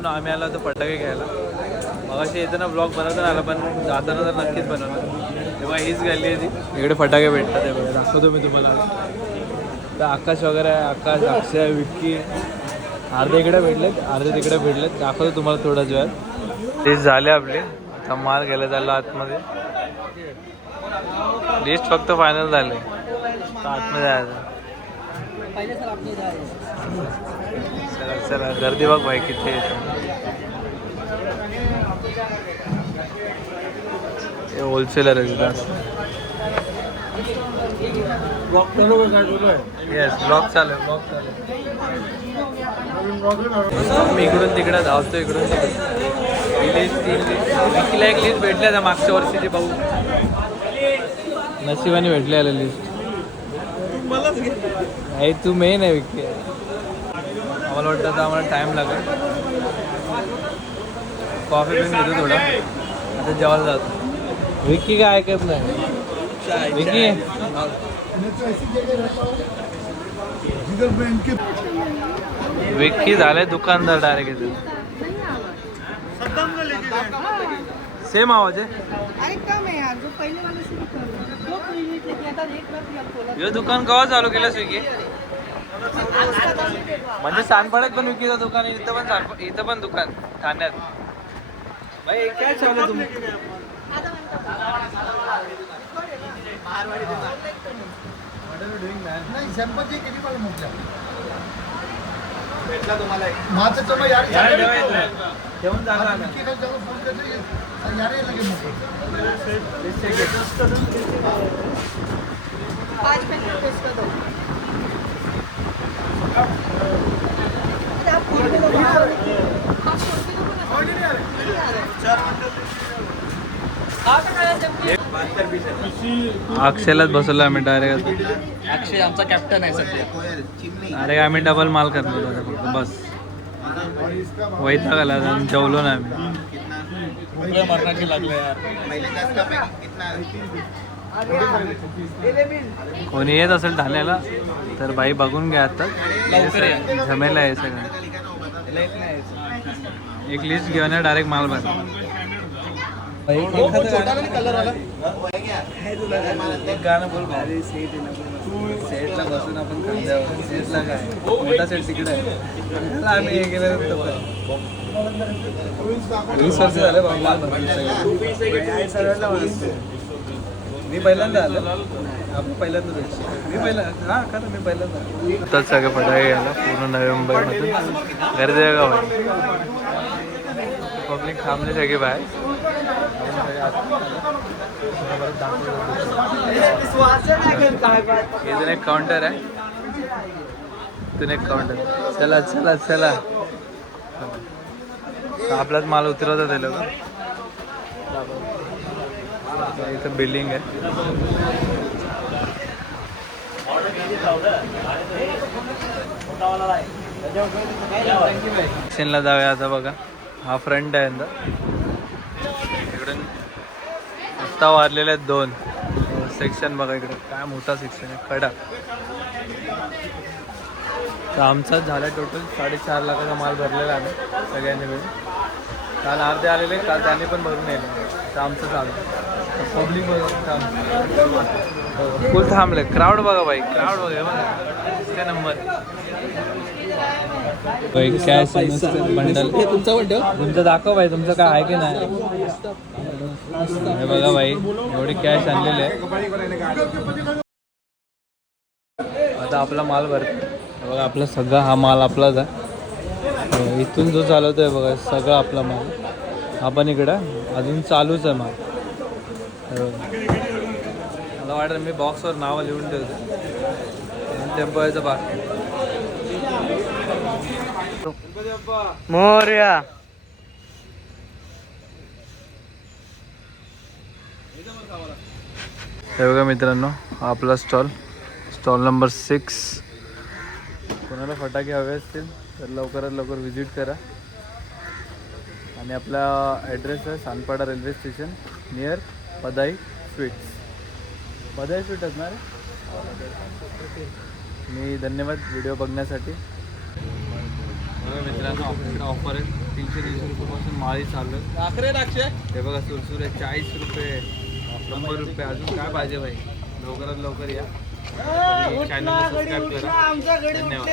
मित्रांनो आम्ही आलो होतो फटाके घ्यायला. मगाशी येताना ब्लॉग बनवता आला पण जाताना तर नक्कीच बनवणार. तेव्हा हीच गल्ली आहे ती. इकडे फटाके भेटतात ते बघा, दाखवतो मी तुम्हाला. तर आकाश वगैरे आहे, आकाश, अक्षय, विक्की अर्धे इकडे भेटलेत, अर्धे तिकडे भेटलेत. दाखवतो तुम्हाला थोड्याच वेळात. लिस्ट झाले आपली. आता माल घ्यायला चालला आतमध्ये. लिस्ट फक्त फायनल झाले, आतमध्ये जायचं. चला चला, गर्दी बघ भाई किती आहे. होलसेलर आहे जास्त. येस, ब्लॉग चालू आहे, ब्लॉग चालू आहे. मी इकडून तिकडे धावतो, इकडून तिकडे. विकीला एक लिस्ट भेटल्या त्या मागच्या वर्षीची भाऊ. नशिबाने भेटले आले लिस्ट. आई तू मेन आहे विक्की. आम्हाला वाटतं आता आम्हाला टाईम लागेल. कॉफी पिऊन घेतो थोडा, आता जेवायला जातो. विक्की काय ऐकत नाही. विक्की विक्की झाले दुकानदार डायरेक्ट इथे. सेम आवाज आहे. हे दुकान केव्हा चालू केलं स्विगी? म्हणजे सानपाड्यात पण विकीचं दुकान आहे, इथं पण इथं पण दुकान ठाण्यात. भाई काय चालू तुम्ही? अक्षयलाच बसवलं आम्ही डायरेक्ट. अक्षय आमचा कॅप्टन आहे सध्या. डायरेक्ट आम्ही डबल माल करणार फक्त बस. वैताग आला, जेवलो ना आम्ही. मरणाची लागले यार. कोणी येत असेल ठाण्याला तर बाई बघून घ्या आता. झमेला आहे सगळं. एक लिस्ट घेऊन या, डायरेक्ट माल भर. गाणं बोल भारी. सेटला बसून आपण सेटला काय मोठा सेट तिकडे आहे. आम्ही हे गेलं 20 वर्ष झाले बाबा. मी पहिल्यांदा आलो. आपण पहिल्यांदा भेटतो. मी पहिल्यांदा तर सगळे फटाके घ्यायला पूर्ण नवी मुंबईमधून गर्दी आहे गाव. पब्लिक थांबले सगळे बाहेर. इथून एक काउंटर आहे, इथून एक काउंटर. चला चला चला, आपलाच माल उतरवतात ते लोक. इथं बिल्डिंग आहे. सेक्शनला जाऊया आता. बघा हा फ्रंट आहे यंदा. इकडून आत्ता वारलेले आहेत 2 सेक्शन. बघा इकडे काय मोठा सेक्शन आहे, कडा. तर आमचाच झाला टोटल 4.5 लाखाचा माल भरलेला आहे सगळ्यांनी मिळून. काल अर्धे आलेले, काल त्यांनी पण भरून नेले. तर आमचं चालू पब्लिक बघा फुल थांबले. क्राऊड बघा बाई, क्राऊड बघा बघा. ते नंबर कॅश बंडल तुमचं दाखव भाई. तुमचं काय आहे की नाही हे बघा भाई. एवढी कॅश आणलेली आहे. आता आपला माल भरतो बघा. आपला सगळा हा माल आपलाच आहे. इथून जो चालवतोय बघा सगळा आपला माल. आपण इकडं अजून चालूच आहे माल. मला वाटतं मी बॉक्सवर नावं लिहून ठेवतो. टेम्पोचं बाकी. मोरया हे बघा मित्रांनो, आपला स्टॉल नंबर 6. कोणाला फटाके हवे असतील तर लवकरात लवकर व्हिजिट करा. आणि आपला ॲड्रेस आहे Sanpada railway station near Padai sweets. Padai sweet असणार. मी धन्यवाद व्हिडिओ बघण्यासाठी. बघा मित्रांनो आपल्याकडे ऑफर आहे 300 रुपयापासून माळी चालू आहे. अकरे राक्षे हे बघा सुरसुरे 40 रुपये 100 रुपये. अजून काय पाहिजे भाई लवकरात लवकर या. चॅनलला सबस्क्राईब करा. धन्यवाद.